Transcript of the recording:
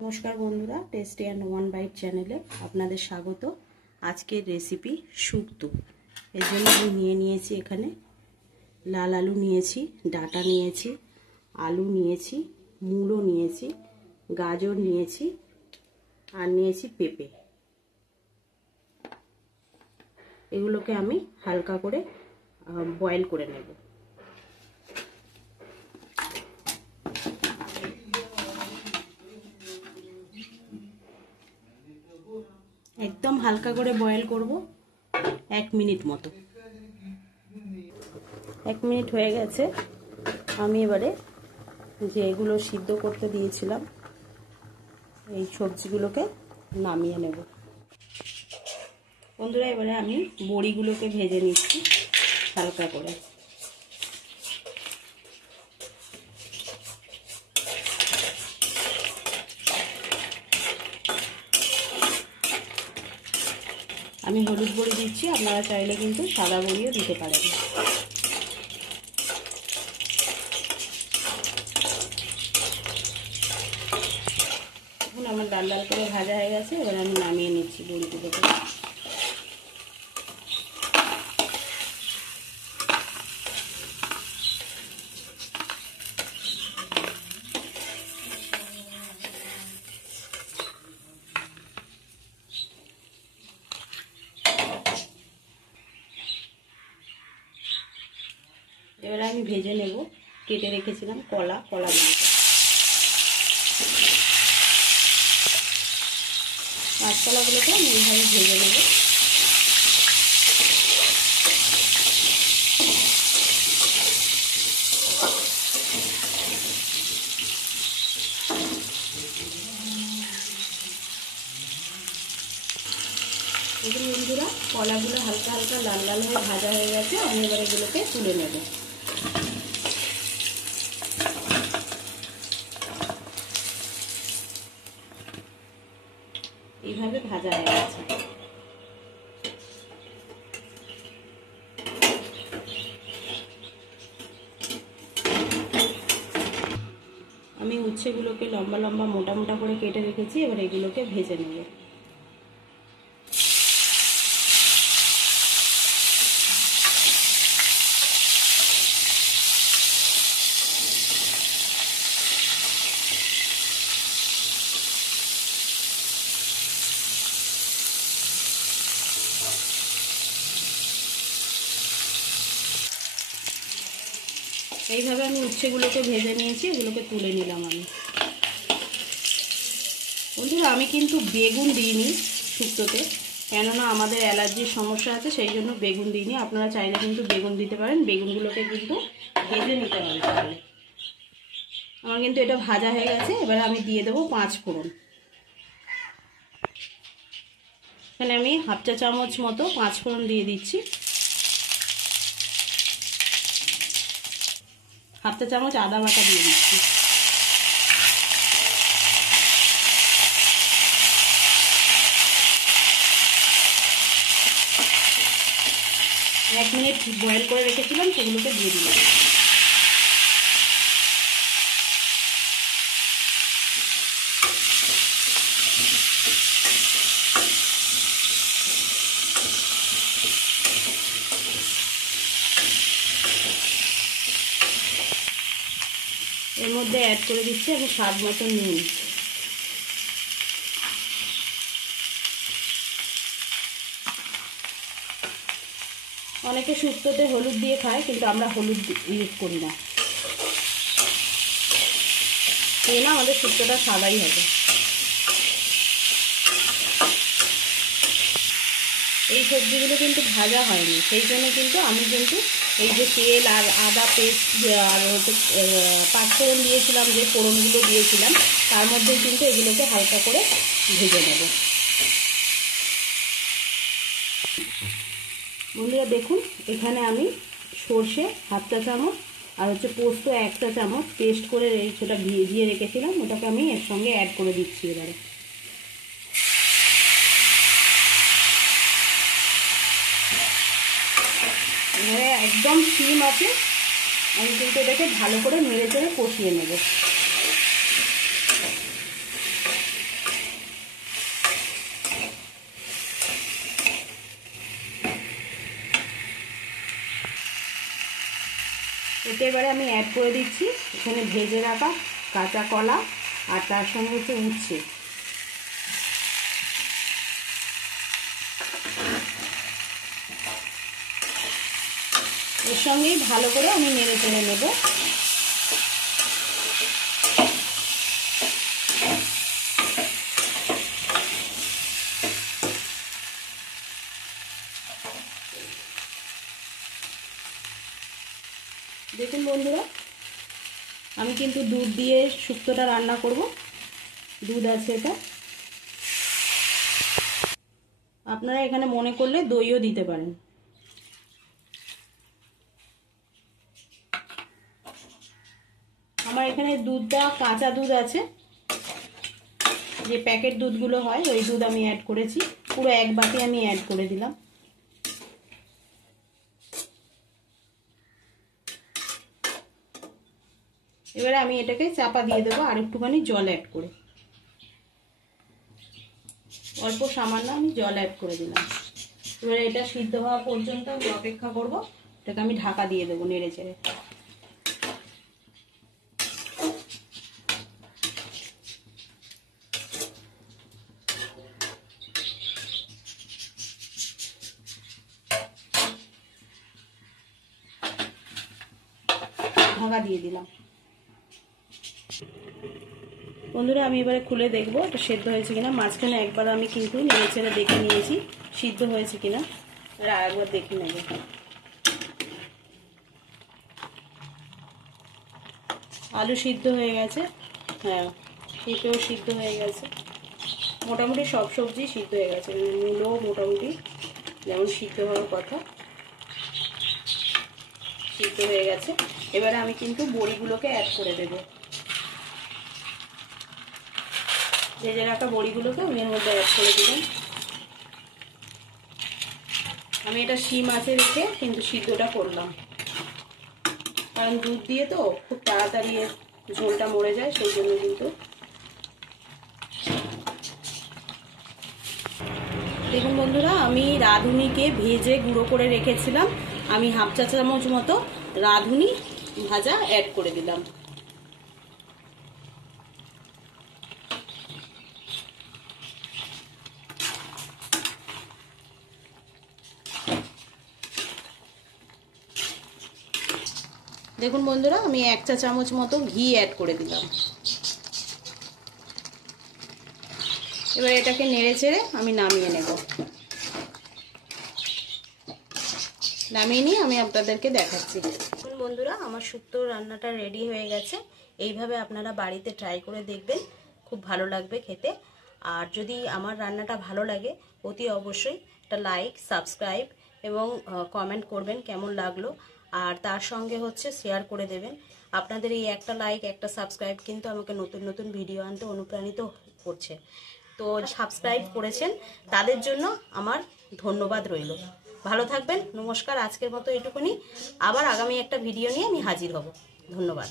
নমস্কার বন্ধুরা, tasty and one byte চ্যানেলে আপনাদের স্বাগত। আজকের রেসিপি শুক্তো। এর জন্য আমি নিয়েছি এখানে লাল আলু নিয়েছি, ডাঁটা নিয়েছি, আলু নিয়েছি, মূলো নিয়েছি, গাজর নিয়েছি আর নিয়েছি পেঁপে। এগুলোকে আমি হালকা করে বয়েল করে নেব। একদম হালকা করে বয়েল করব 1 মিনিট মতো। 1 মিনিট হয়ে গেছে। আমি এবারে যে এগুলো সিদ্ধ করতে দিয়েছিলাম এই সবজিগুলোকে নামিয়ে নেব। বন্ধুরা, এবারে আমি বড়িগুলোকে ভেজে নিচ্ছি হালকা করে। আমি হলুদ বড়ি দিচ্ছি, আপনারা চাইলে কিন্তু সাদা বড়িও দিতে পারেন। এখন আমার লাল লাল করে ভাজা হয়ে গেছে, এবার আমি নামিয়ে নিচ্ছি বড়িগুলোকে। এবারে আমি ভেজে নেব। কেটে রেখেছিলাম কলা কাঁচকলাগুলোকে আমি এইভাবে ভেজে নেব। দেখুন বন্ধুরা, কলাগুলো হালকা হালকা লাল লাল হয়ে ভাজা হয়ে গেছে। আমি এবার এগুলোকে তুলে নেব। এইভাবে ভাজা হয়ে গেছে। আমি উচ্ছেগুলোকে লম্বা লম্বা মোটা মোটা করে কেটে রেখেছি। এবার এগুলোকে ভেজে নেব। এইভাবে আমি উচ্ছেগুলোকে ভেজে নিয়েছি, এগুলোকে তুলে নিলাম আমি। বন্ধুরা, আমি কিন্তু বেগুন দিইনি শুক্তোতে, কেননা আমাদের অ্যালার্জির সমস্যা আছে, সেই জন্য বেগুন দিইনি। আপনারা চাইলে কিন্তু বেগুন দিতে পারেন। বেগুনগুলোকে কিন্তু ভেজে নিতে হবে। তাহলে আমার কিন্তু এটা ভাজা হয়ে গেছে। এবারে আমি দিয়ে দেবো 5 ফোড়ন। এখানে আমি হাফ চা চামচ মতো 5 ফোড়ন দিয়ে দিচ্ছি। হাফ চা চামচ আদা বাটা দিয়ে দিচ্ছি। এক মিনিট বয়েল করে রেখেছিলাম, সেগুলোকে দিয়ে দিলাম। এর মধ্যে অ্যাড করে দিচ্ছি আমি স্বাদ মতো নুন। অনেকে শুক্তোতে হলুদ দিয়ে খায়, কিন্তু আমরা হলুদ ইউজ করি না। এই না, আমাদের শুক্তোটা সাদাই হবে। এই সবজিগুলো কিন্তু ভাজা হয়নি, সেই জন্য কিন্তু আমি কিন্তু এই যে তেল আর আদা পেস্ট আর হচ্ছে 5 ফোড়ন দিয়েছিলাম, যে ফোড়নগুলো দিয়েছিলাম তার মধ্যে কিন্তু এগুলোকে হালকা করে ভেজে নেব। বন্ধুরা দেখুন, এখানে আমি সর্ষে হাফ চা চামচ আর হচ্ছে পোস্ত 1 চা চামচ পেস্ট করে সেটা ভিজিয়ে রেখেছিলাম, ওটাকে আমি এর সঙ্গে অ্যাড করে দিচ্ছি। এবারে একদম সিম আছে, আমি কিন্তু এটাকে ভালো করে নেড়ে চেড়ে কষিয়ে নেব। এতে এবারে আমি অ্যাড করে দিচ্ছি এখানে ভেজে রাখা কাঁচা কলা আর তার সঙ্গে হচ্ছে উচ্ছে। এর সঙ্গেই ভালো করে আমি নেড়ে চেড়ে নেব। দেখুন বন্ধুরা, আমি কিন্তু দুধ দিয়ে শুক্তোটা রান্না করব। দুধ আছে এটা, আপনারা এখানে মনে করলে দইও দিতে পারেন। আমার এখানে দুধটা কাঁচা দুধ আছে, যে প্যাকেট দুধগুলো হয় ওই দুধ আমি অ্যাড করেছি। পুরো এক বাটি আমি অ্যাড করে দিলাম। এবারে আমি এটাকে চাপা দিয়ে দেবো আর একটুখানি জল অ্যাড করে, অল্প সামান্য আমি জল অ্যাড করে দিলাম। এবারে এটা সিদ্ধ হওয়া পর্যন্ত আমি অপেক্ষা করব। এটাকে আমি ঢাকা দিয়ে দেবো নেড়ে চেড়ে। ঢাকা দিয়ে দিলাম। বন্ধুরা, আমি এবারে খুলে দেখবো এটা সেদ্ধ হয়েছে কিনা। মাঝখানে একবার আমি কিন্তু নেড়ে চেড়ে দেখে নিয়েছি সিদ্ধ হয়েছে কিনা, আর একবার দেখে নেব। আলু সিদ্ধ হয়ে গেছে, হ্যাঁ পেঁপেও সিদ্ধ হয়ে গেছে, মোটামুটি সব সবজি সিদ্ধ হয়ে গেছে। মূলও মোটামুটি যেমন সিদ্ধ হওয়ার কথা সিদ্ধ হয়ে গেছে। এবারে আমি কিন্তু বড়িগুলোকে অ্যাড করে দেবো। ভেজে রাখা বড়িগুলোকে আমি এর মধ্যে অ্যাড করে দিলাম। আমি এটা শিম আঁচে রেখে কিন্তু সিদ্ধটা করলাম, কারণ দুধ দিয়ে তো খুব তাড়াতাড়ি ঝোলটা মরে যায়, সেই জন্য। কিন্তু দেখুন বন্ধুরা, আমি রাঁধুনিকে ভেজে গুঁড়ো করে রেখেছিলাম। আমি হাফ চা চামচ মতো রাঁধুনি ভাজা অ্যাড করে দিলাম। দেখুন বন্ধুরা, আমি 1 চা চামচ মতো ঘি অ্যাড করে দিলাম। এবার এটাকে নেড়ে চেড়ে আমি নামিয়ে নেব। নামিয়ে নিয়ে আমি আপনাদেরকে দেখাচ্ছি। দেখুন বন্ধুরা, আমার শুক্তো রান্নাটা রেডি হয়ে গেছে। এইভাবে আপনারা বাড়িতে ট্রাই করে দেখবেন, খুব ভালো লাগবে খেতে। আর যদি আমার রান্নাটা ভালো লাগে অতি অবশ্যই একটা লাইক, সাবস্ক্রাইব এবং কমেন্ট করবেন কেমন লাগলো। আর তার সঙ্গে হচ্ছে শেয়ার করে দেবেন। আপনাদের এই একটা লাইক, একটা সাবস্ক্রাইব কিন্তু আমাকে নতুন নতুন ভিডিও আনতে অনুপ্রাণিত করছে। তো সাবস্ক্রাইব করেছেন তাদের জন্য আমার ধন্যবাদ রইল। ভালো থাকবেন, নমস্কার। আজকের মতো এটুকুনি, আবার আগামী একটা ভিডিও নিয়ে আমি হাজির হব। ধন্যবাদ।